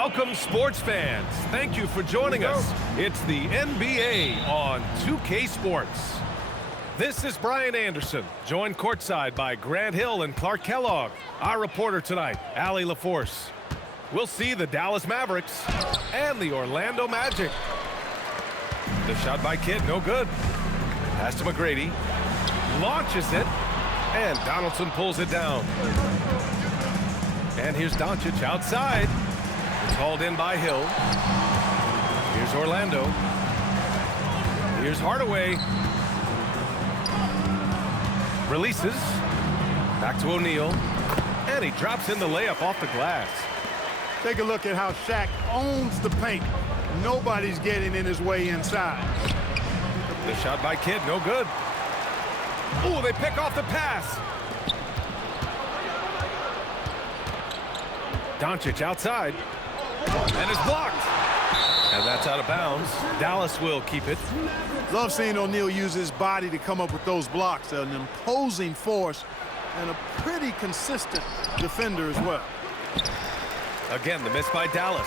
Welcome, sports fans. Thank you for joining us. It's the NBA on 2K Sports. This is Brian Anderson, joined courtside by Grant Hill and Clark Kellogg. Our reporter tonight, Allie LaForce. We'll see the Dallas Mavericks and the Orlando Magic. The shot by Kidd, no good. Pass to McGrady. Launches it. And Donaldson pulls it down. And here's Doncic outside. It's hauled in by Hill. Here's Orlando. Here's Hardaway. Releases. Back to O'Neal. And he drops in the layup off the glass. Take a look at how Shaq owns the paint. Nobody's getting in his way inside. The shot by Kidd, no good. Ooh, they pick off the pass. Doncic outside. And it's blocked. And that's out of bounds. Dallas will keep it. Love seeing O'Neal use his body to come up with those blocks. An imposing force and a pretty consistent defender as well. Again, the miss by Dallas.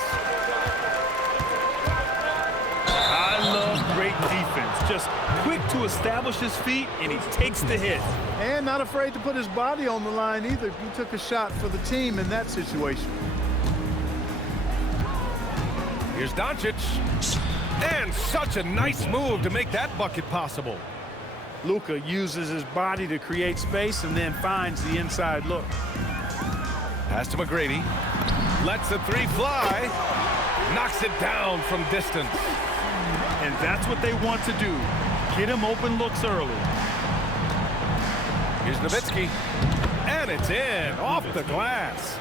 I love great defense. Just quick to establish his feet, and he takes the hit. And not afraid to put his body on the line either. He took a shot for the team in that situation. Here's Doncic. And such a nice move to make that bucket possible. Luka uses his body to create space and then finds the inside look. Pass to McGrady. Lets the three fly. Knocks it down from distance. And that's what they want to do. Get him open looks early. Here's Nowitzki. And it's in. Off the glass.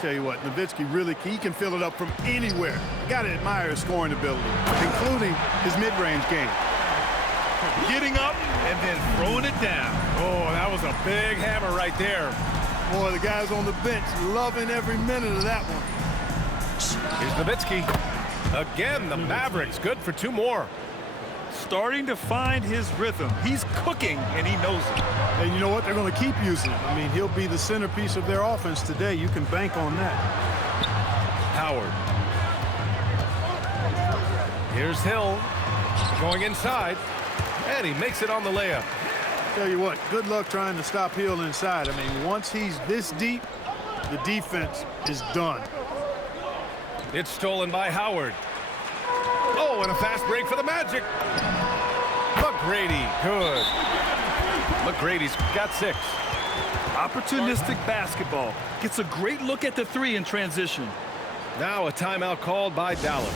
Tell you what, Nowitzki really, he can fill it up from anywhere. You got to admire his scoring ability, including his mid-range game. Getting up and then throwing it down. Oh, that was a big hammer right there. Boy, the guys on the bench loving every minute of that one. Here's Nowitzki. Again, the Mavericks good for two more. Starting to find his rhythm. He's cooking, and he knows it. And you know what? They're going to keep using him. I mean, he'll be the centerpiece of their offense today. You can bank on that. Howard. Here's Hill going inside, and he makes it on the layup. Tell you what, good luck trying to stop Hill inside. I mean, once he's this deep, the defense is done. It's stolen by Howard. Oh, and a fast break for the Magic. McGrady, good. McGrady's got 6. Opportunistic basketball. Gets a great look at the three in transition. Now a timeout called by Dallas.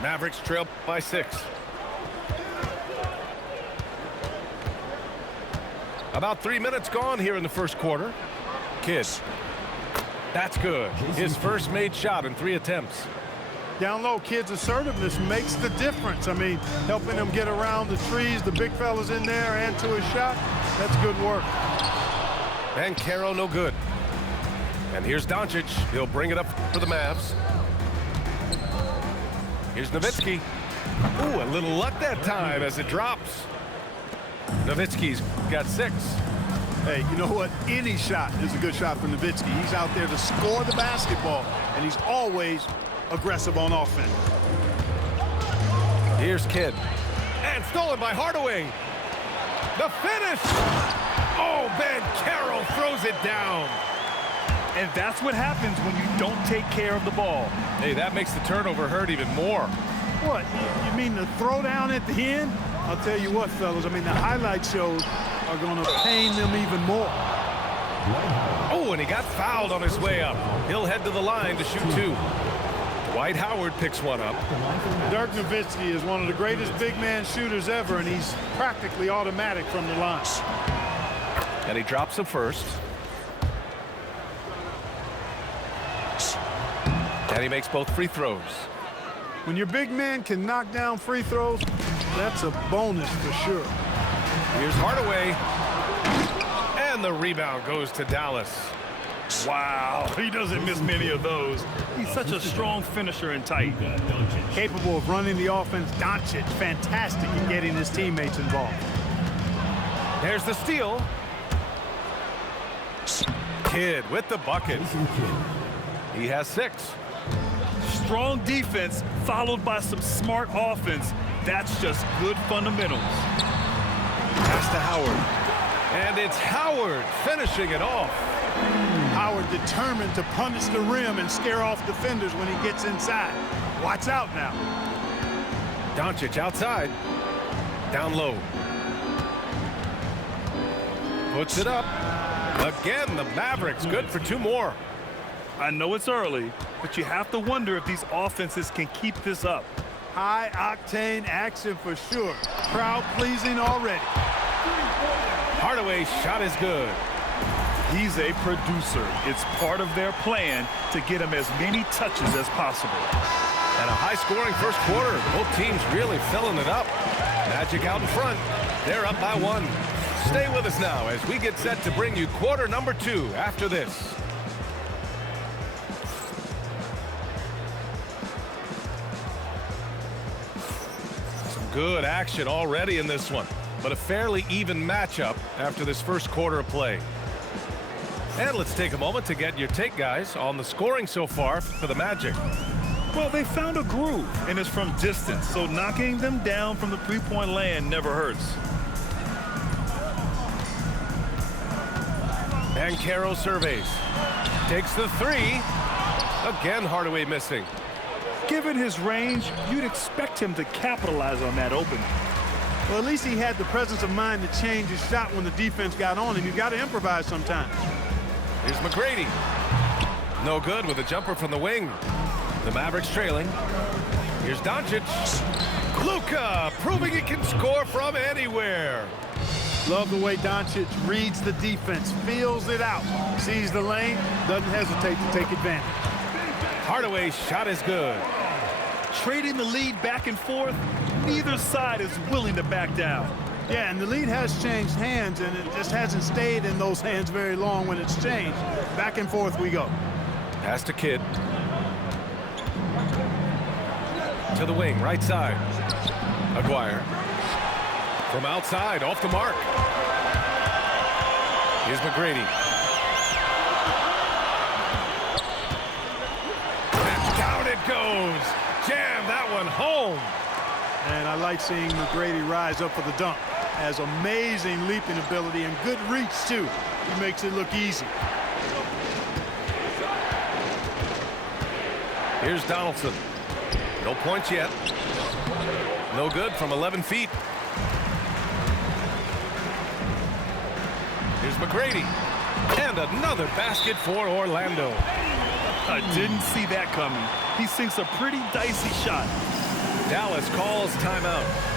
Mavericks trail by 6. About 3 minutes gone here in the first quarter. Kidd. That's good. His first made shot in 3 attempts. Down low, Kidd's assertiveness makes the difference. I mean, helping him get around the trees, the big fellas in there, and to his shot. That's good work. And Caro no good. And here's Doncic. He'll bring it up for the Mavs. Here's Nowitzki. Ooh, a little luck that time as it drops. Nowitzki's got 6. Hey, you know what? Any shot is a good shot from Nowitzki. He's out there to score the basketball, and he's always aggressive on offense. Here's Kidd. And stolen by Hardaway. The finish! Oh, Ben Carroll throws it down. And that's what happens when you don't take care of the ball. Hey, that makes the turnover hurt even more. What, you mean the throwdown at the end? I'll tell you what, fellas, I mean, the highlight shows are going to pain them even more. Oh, and he got fouled on his way up. He'll head to the line to shoot two. Dwight Howard picks one up. Dirk Nowitzki is one of the greatest big man shooters ever, and he's practically automatic from the line. And he drops the first. And he makes both free throws. When your big man can knock down free throws, that's a bonus for sure. Here's Hardaway. And the rebound goes to Dallas. Wow, he doesn't miss many of those. He's such a strong finisher and tight. Capable of running the offense. Doncic, fantastic in getting his teammates involved. There's the steal. Kidd with the bucket. He has 6. Strong defense followed by some smart offense. That's just good fundamentals. Pass to Howard. And it's Howard finishing it off. Howard determined to punish the rim and scare off defenders when he gets inside. Watch out now. Doncic outside. Down low. Puts it up. Again, the Mavericks good for 2 more. I know it's early, but you have to wonder if these offenses can keep this up. High-octane action for sure. Crowd-pleasing already. Hardaway's shot is good. He's a producer. It's part of their plan to get him as many touches as possible. And a high-scoring first quarter. Both teams really filling it up. Magic out in front. They're up by 1. Stay with us now as we get set to bring you quarter number 2 after this. Good action already in this one, but a fairly even matchup after this first quarter of play. And let's take a moment to get your take, guys, on the scoring so far for the Magic. Well, they found a groove, and it's from distance, so knocking them down from the three-point land never hurts. And Carroll surveys. Takes the 3. Again, Hardaway missing. Given his range, you'd expect him to capitalize on that opening. Well, at least he had the presence of mind to change his shot when the defense got on him. You've got to improvise sometimes. Here's McGrady. No good with a jumper from the wing. The Mavericks trailing. Here's Doncic. Luka proving he can score from anywhere. Love the way Doncic reads the defense, feels it out, sees the lane, doesn't hesitate to take advantage. Hardaway's shot is good. Trading the lead back and forth, neither side is willing to back down. Yeah, and the lead has changed hands, and it just hasn't stayed in those hands very long when it's changed. Back and forth we go. Pass to Kidd. To the wing, right side. Aguirre. From outside, off the mark. Here's McGrady. And down it goes. Jam that one home. And I like seeing McGrady rise up for the dunk. Has amazing leaping ability and good reach, too. He makes it look easy. Here's Donaldson. No points yet. No good from 11 feet. Here's McGrady. And another basket for Orlando. I didn't see that coming. He sinks a pretty dicey shot. Dallas calls timeout.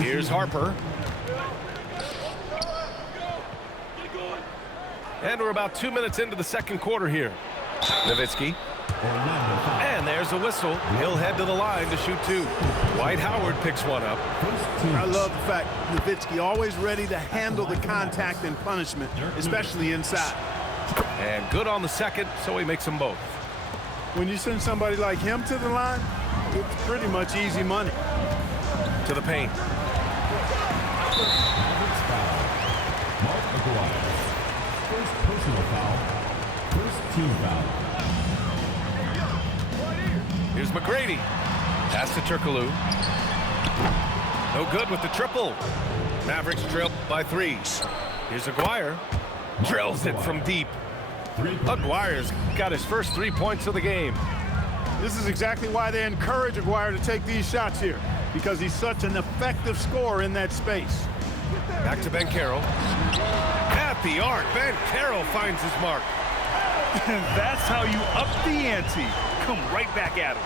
Here's Harper. And we're about 2 minutes into the second quarter here. Nowitzki. And there's a whistle. He'll head to the line to shoot two. Dwight Howard picks one up. I love the fact Nowitzki always ready to handle the contact and punishment, especially inside. And good on the second, so he makes them both. When you send somebody like him to the line, it's pretty much easy money. To the paint. Mark Aguirre. First personal foul. First team foul. Here's McGrady. Pass to Turkoglu. No good with the triple. Mavericks trail by 3. Here's Aguirre. Drills it from deep. Aguirre's got his first 3 points of the game. This is exactly why they encourage Aguirre to take these shots here, because he's such an effective scorer in that space. Back to Ben Carroll. At the arc, Ben Carroll finds his mark. That's how you up the ante. Come right back at him.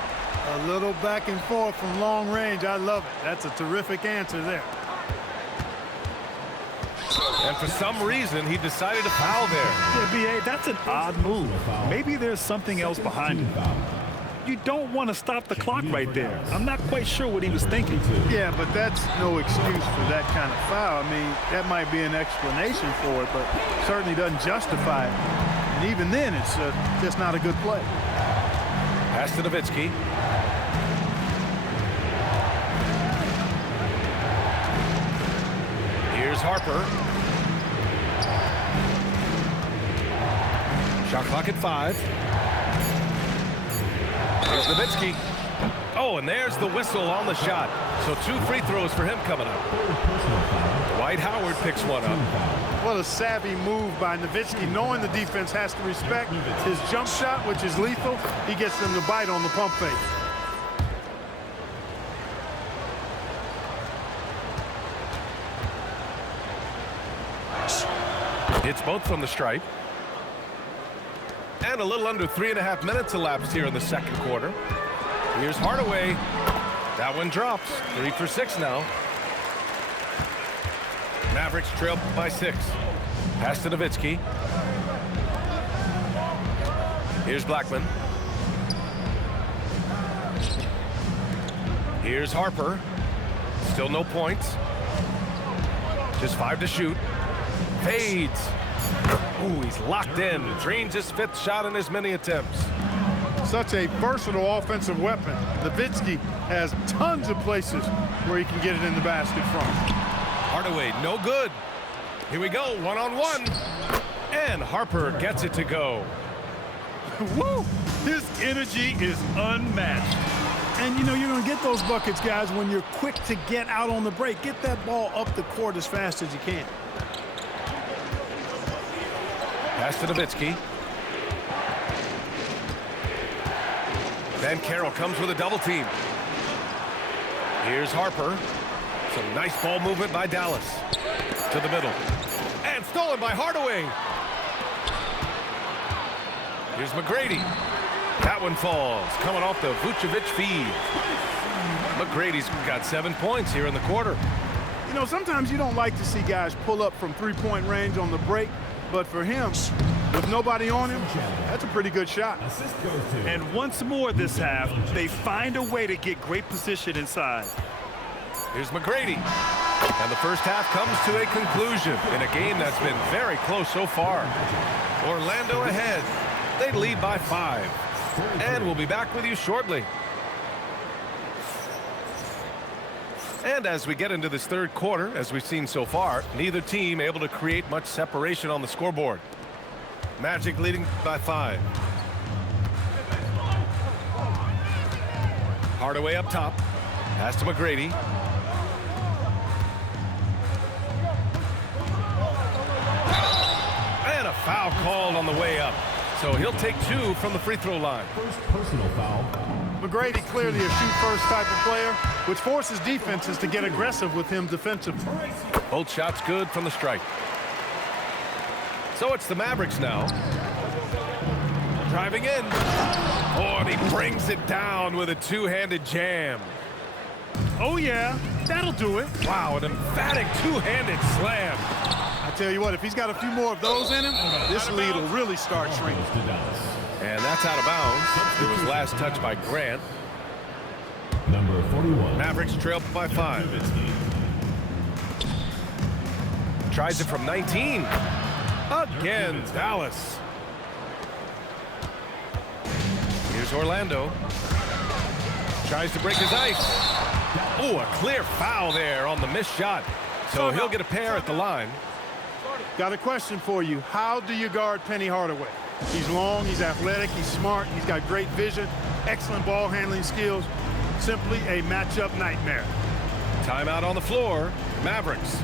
A little back and forth from long range. I love it. That's a terrific answer there. And for some reason, he decided to foul there. Yeah, B.A., that's an odd move. Maybe there's something else behind it. You don't want to stop the clock right there. I'm not quite sure what he was thinking. Yeah, but that's no excuse for that kind of foul. I mean, that might be an explanation for it, but certainly doesn't justify it. And even then, it's just not a good play. Pass to Nowitzki. Here's Harper. Shot clock at 5. Here's Nowitzki. Oh, and there's the whistle on the shot. So 2 free throws for him coming up. Dwight Howard picks one up. What a savvy move by Nowitzki, knowing the defense has to respect his jump shot, which is lethal. He gets them to bite on the pump fake. Hits both from the stripe. And a little under 3.5 minutes elapsed here in the second quarter. Here's Hardaway. That one drops. 3 for 6 now. Mavericks trail by 6. Pass to Nowitzki. Here's Blackman. Here's Harper. Still no points. Just 5 to shoot. Fades. Ooh, he's locked in. Drains his 5th shot in as many attempts. Such a versatile offensive weapon. Nowitzki has tons of places where he can get it in the basket from. Hardaway, no good. Here we go, one-on-one. And Harper gets it to go. Woo! His energy is unmatched. And, you know, you're going to get those buckets, guys, when you're quick to get out on the break. Get that ball up the court as fast as you can. Pass to Nowitzki. Ben Carroll comes with a double team. Here's Harper. Some nice ball movement by Dallas. To the middle. And stolen by Hardaway. Here's McGrady. That one falls. Coming off the Vucevic feed. McGrady's got 7 points here in the quarter. You know, sometimes you don't like to see guys pull up from three-point range on the break. But for him, with nobody on him, that's a pretty good shot. And once more this half, they find a way to get great position inside. Here's McGrady. And the first half comes to a conclusion in a game that's been very close so far. Orlando ahead. They lead by 5. And we'll be back with you shortly. And as we get into this third quarter, as we've seen so far, neither team able to create much separation on the scoreboard. Magic leading by 5. Hardaway up top. Pass to McGrady. And a foul called on the way up. So he'll take 2 from the free throw line. First personal foul. McGrady clearly a shoot-first type of player, which forces defenses to get aggressive with him defensively. Both shots good from the stripe. So it's the Mavericks now. Driving in. Oh, and he brings it down with a 2-handed jam. Oh, yeah. That'll do it. Wow, an emphatic two-handed slam. I tell you what, if he's got a few more of those in him, this lead will really start shrinking. To Dallas. And that's out of bounds. It was last touched by Grant. Number 41. Mavericks trail by 5. Tries it from 19. Again, Dallas. Here's Orlando. Tries to break his ice. Oh, a clear foul there on the missed shot. So he'll get a pair at the line. Got a question for you. How do you guard Penny Hardaway? He's long, he's athletic, he's smart, he's got great vision, excellent ball handling skills. Simply a matchup nightmare. Timeout on the floor. Mavericks.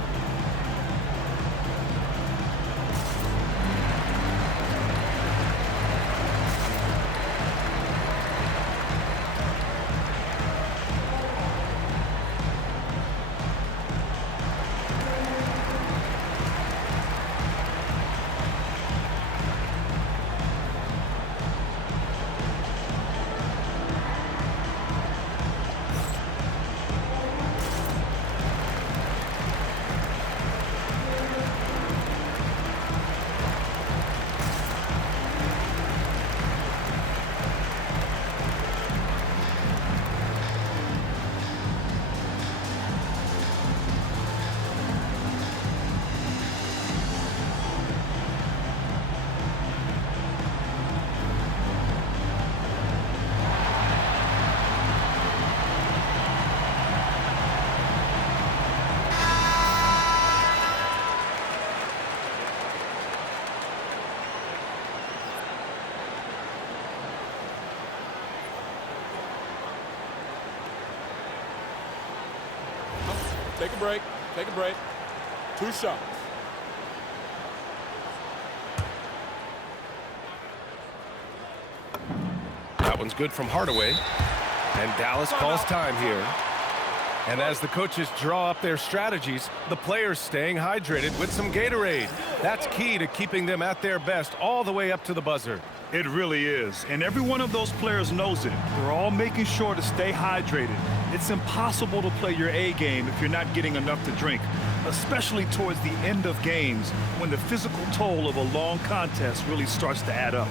Take a break. Take a break. 2 shots. That one's good from Hardaway. And Dallas calls time here. And as the coaches draw up their strategies, the players staying hydrated with some Gatorade. That's key to keeping them at their best all the way up to the buzzer. It really is. And every one of those players knows it. They're all making sure to stay hydrated. It's impossible to play your A game if you're not getting enough to drink, especially towards the end of games when the physical toll of a long contest really starts to add up.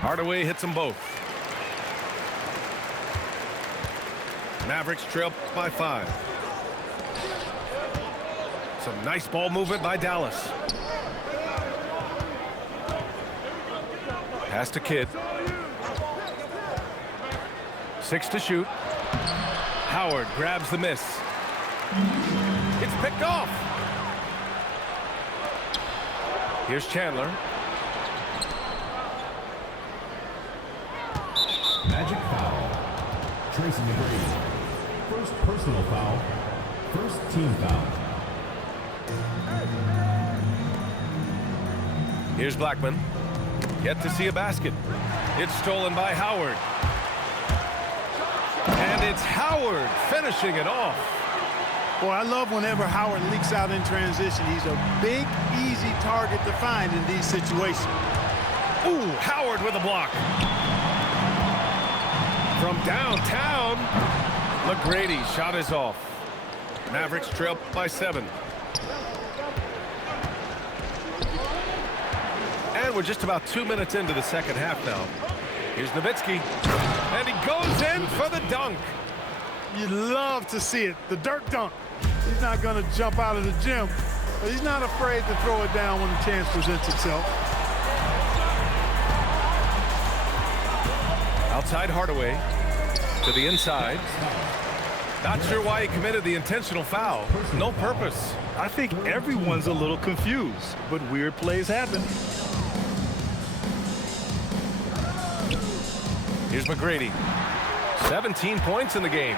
Hardaway hits them both. Mavericks trail by 5. Some nice ball movement by Dallas. Pass to Kidd. 6 to shoot. Howard grabs the miss. It's picked off. Here's Chandler. Magic foul. Tracy McGrady. First personal foul. First team foul. Here's Blackman. Yet to see a basket. It's stolen by Howard. And it's Howard finishing it off. Boy, I love whenever Howard leaks out in transition. He's a big, easy target to find in these situations. Ooh, Howard with a block. From downtown, McGrady shot is off. Mavericks trail by 7. And Brian, we're just about 2 minutes into the second half now. Here's Nowitzki, and he goes in for the dunk. You love to see it, the dirt dunk. He's not going to jump out of the gym, but he's not afraid to throw it down when the chance presents itself. Outside Hardaway to the inside. Not sure why he committed the intentional foul. No purpose. I think everyone's a little confused, but weird plays happen. Here's McGrady. 17 points in the game.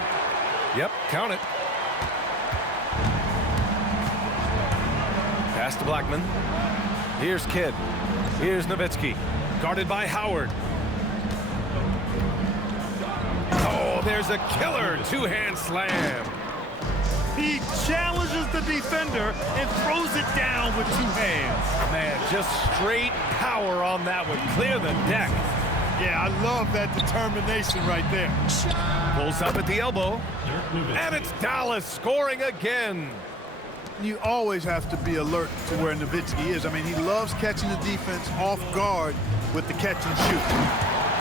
Yep, count it. Pass to Blackman. Here's Kidd. Here's Nowitzki. Guarded by Howard. Oh, there's a killer two-hand slam. He challenges the defender and throws it down with two hands. Man, just straight power on that one. Clear the deck. Yeah, I love that determination right there. Pulls up at the elbow. And it's Dallas scoring again. You always have to be alert to where Nowitzki is. I mean, he loves catching the defense off guard with the catch and shoot.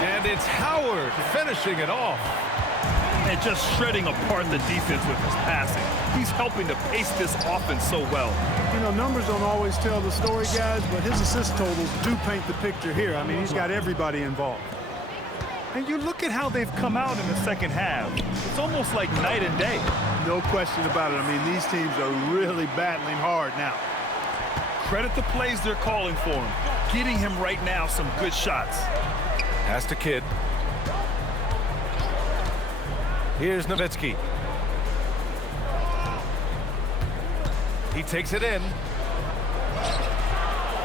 And it's Howard finishing it off. And just shredding apart the defense with his passing. He's helping to pace this offense so well. You know, numbers don't always tell the story, guys, but his assist totals do paint the picture here. I mean, he's got everybody involved. And you look at how they've come out in the second half. It's almost like night and day. No question about it. I mean, these teams are really battling hard now. Credit the plays they're calling for him. Getting him right now some good shots. Pass to Kidd. Here's Nowitzki. He takes it in.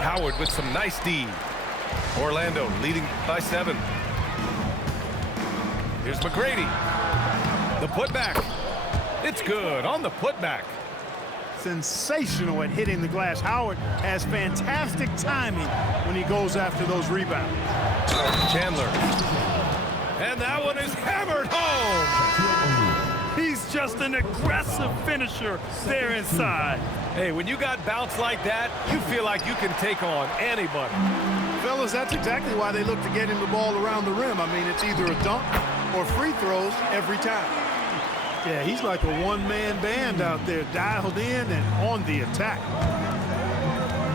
Howard with some nice D. Orlando leading by 7. Here's McGrady. The putback. It's good on the putback. Sensational at hitting the glass. Howard has fantastic timing when he goes after those rebounds. Chandler. And that one is hammered home. He's just an aggressive finisher there inside. Hey, when you got bounce like that, you feel like you can take on anybody. Fellas, that's exactly why they look to get him the ball around the rim. I mean, it's either a dunk or free throws every time. Yeah, he's like a one-man band out there, dialed in and on the attack.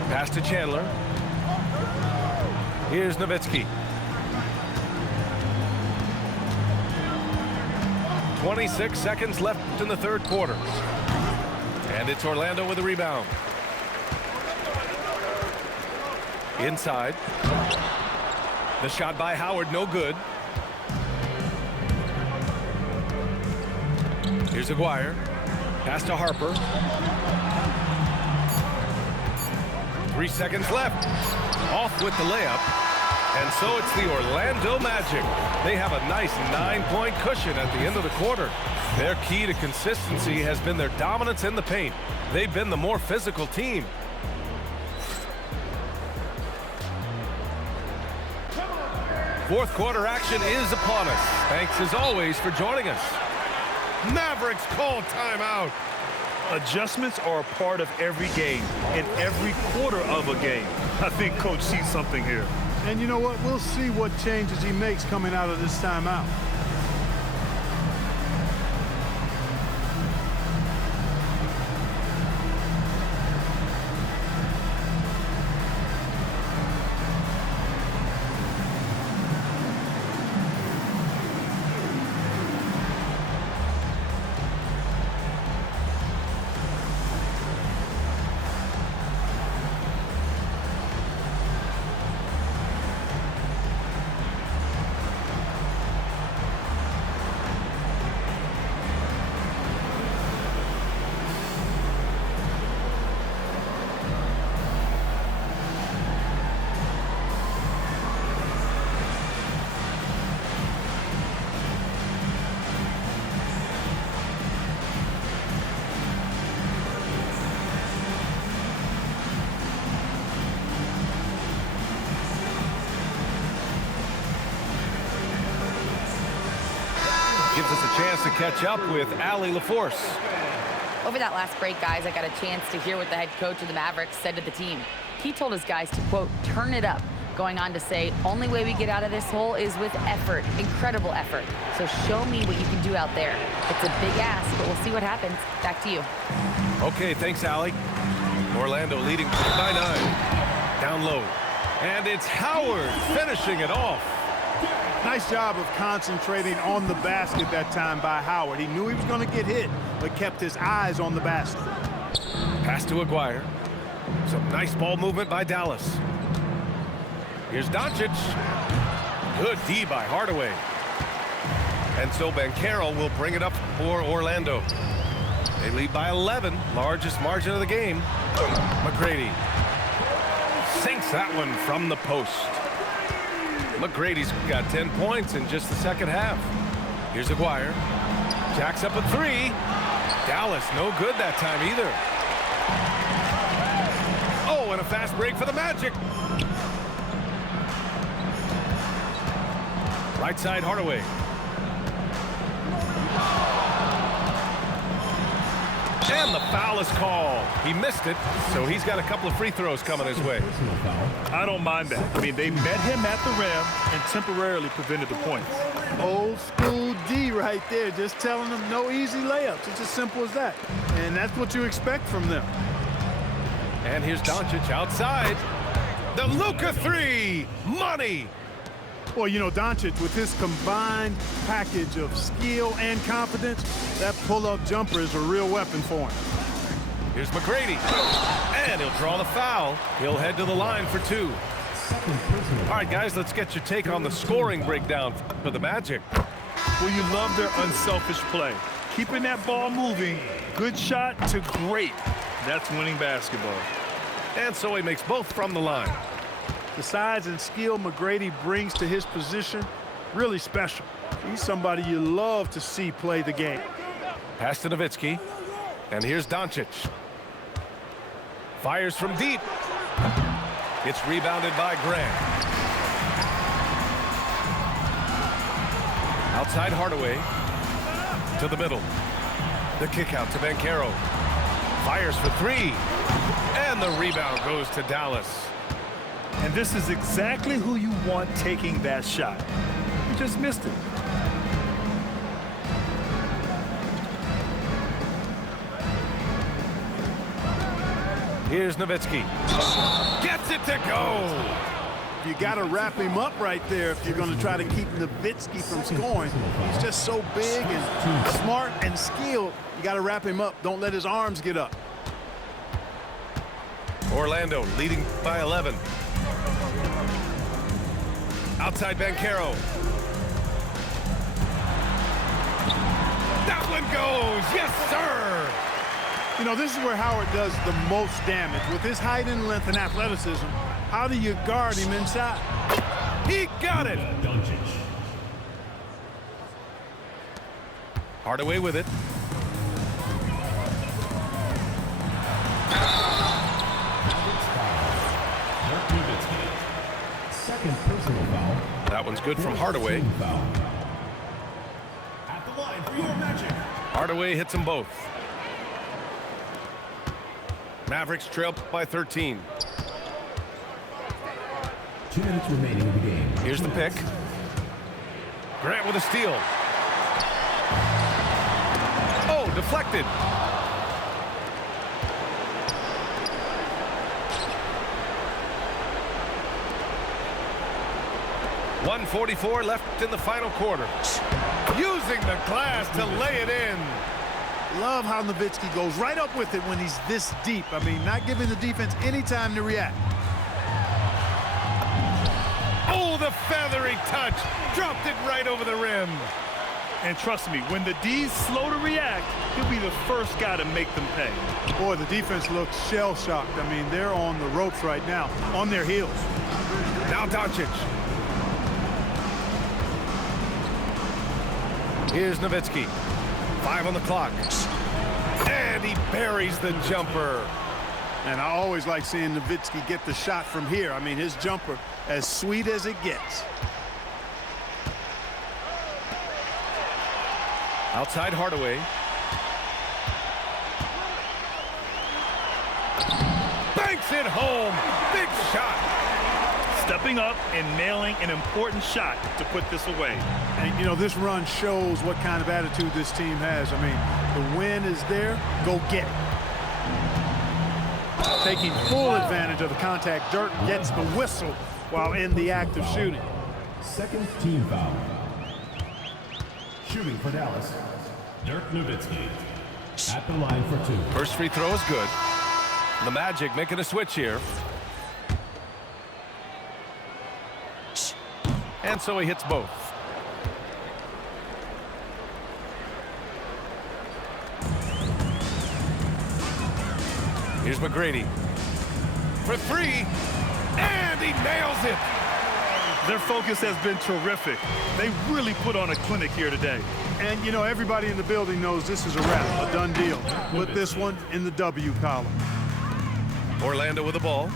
Pass to Chandler. Here's Nowitzki. 26 seconds left in the third quarter. And it's Orlando with a rebound. Inside. The shot by Howard, no good. Here's Aguirre. Pass to Harper. 3 seconds left. Off with the layup. And so it's the Orlando Magic. They have a nice 9-point cushion at the end of the quarter. Their key to consistency has been their dominance in the paint. They've been the more physical team. Fourth quarter action is upon us. Thanks as always for joining us. Mavericks call timeout. Adjustments are a part of every game, in every quarter of a game. I think Coach sees something here. And you know what? We'll see what changes he makes coming out of this timeout. Gives us a chance to catch up with Allie LaForce. Over that last break, guys, I got a chance to hear what the head coach of the Mavericks said to the team. He told his guys to, quote, turn it up, going on to say, only way we get out of this hole is with effort, incredible effort. So show me what you can do out there. It's a big ask, but we'll see what happens. Back to you. Okay, thanks, Allie. Orlando leading by 9. Down low. And it's Howard finishing it off. Nice job of concentrating on the basket that time by Howard. He knew he was going to get hit, but kept his eyes on the basket. Pass to Aguirre. Some nice ball movement by Dallas. Here's Doncic. Good D by Hardaway. And so Banchero will bring it up for Orlando. They lead by 11, largest margin of the game. McGrady sinks that one from the post. McGrady's got 10 points in just the second half. Here's Aguirre. Jacks up a 3. Dallas no good that time either. Oh, and a fast break for the Magic. Right side, Hardaway. And the foul is called. He missed it, so he's got a couple of free throws coming his way. I don't mind that. I mean, they met him at the rim and temporarily prevented the points. Old school D right there, just telling them no easy layups. It's as simple as that. And that's what you expect from them. And here's Doncic outside. The Luka 3. Money. Well, you know, Doncic, with his combined package of skill and confidence, that pull-up jumper is a real weapon for him. Here's McGrady. And he'll draw the foul. He'll head to the line for 2. All right, guys, let's get your take on the scoring breakdown for the Magic. Well, you love their unselfish play. Keeping that ball moving, good shot to great. That's winning basketball. And so he makes both from the line. The size and skill McGrady brings to his position, really special. He's somebody you love to see play the game. Pass to Nowitzki. And here's Doncic. Fires from deep. It's rebounded by Grant. Outside Hardaway. To the middle. The kick out to Banchero. Fires for 3. And the rebound goes to Dallas. And this is exactly who you want taking that shot. You just missed it. Here's Nowitzki. Gets it to go. You got to wrap him up right there if you're going to try to keep Nowitzki from scoring. He's just so big and smart and skilled. You got to wrap him up. Don't let his arms get up. Orlando leading by 11. Outside Banchero. That one goes. Yes, sir. You know, this is where Howard does the most damage. With his height and length and athleticism, how do you guard him inside? He got it. Hardaway with it. Second personal foul. That one's good from Hardaway. At the line for your Magic. Hardaway hits them both. Mavericks trail by 13. 2 minutes remaining in the game. Here's the pick. Grant with a steal. Oh, deflected. .144 left in the final quarter. Using the glass to lay it in. Love how Nowitzki goes right up with it when he's this deep. I mean, not giving the defense any time to react. Oh, the feathery touch. Dropped it right over the rim. And trust me, when the D's slow to react, he'll be the first guy to make them pay. Boy, the defense looks shell-shocked. I mean, they're on the ropes right now, on their heels. Now Doncic. Here's Nowitzki. 5 on the clock. And he buries the jumper. And I always like seeing Nowitzki get the shot from here. I mean, his jumper, as sweet as it gets. Outside Hardaway. Banks it home. Big shot. stepping up and nailing an important shot to put this away. And, you know, this run shows what kind of attitude this team has. I mean, the win is there. Go get it. Taking full advantage of the contact. Dirk gets the whistle while in the act of shooting. Second team foul. Shooting for Dallas, Dirk Nowitzki. At the line for 2. First free throw is good. The Magic making a switch here. And so he hits both. Here's McGrady for 3, and he nails it. Their focus has been terrific. They really put on a clinic here today. And, you know, everybody in the building knows this is a wrap, a done deal. Put this one in the W column. Orlando with the ball.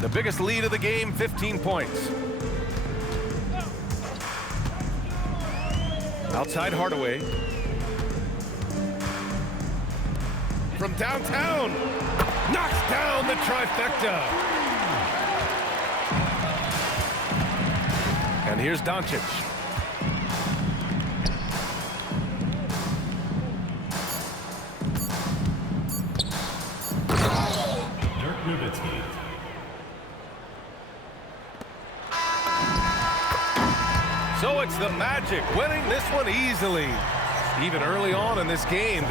The biggest lead of the game, 15 points. Outside Hardaway. From downtown. Knocks down the trifecta. And here's Doncic. Dirk Nowitzki. So it's the Magic winning this one easily. Even early on in this game.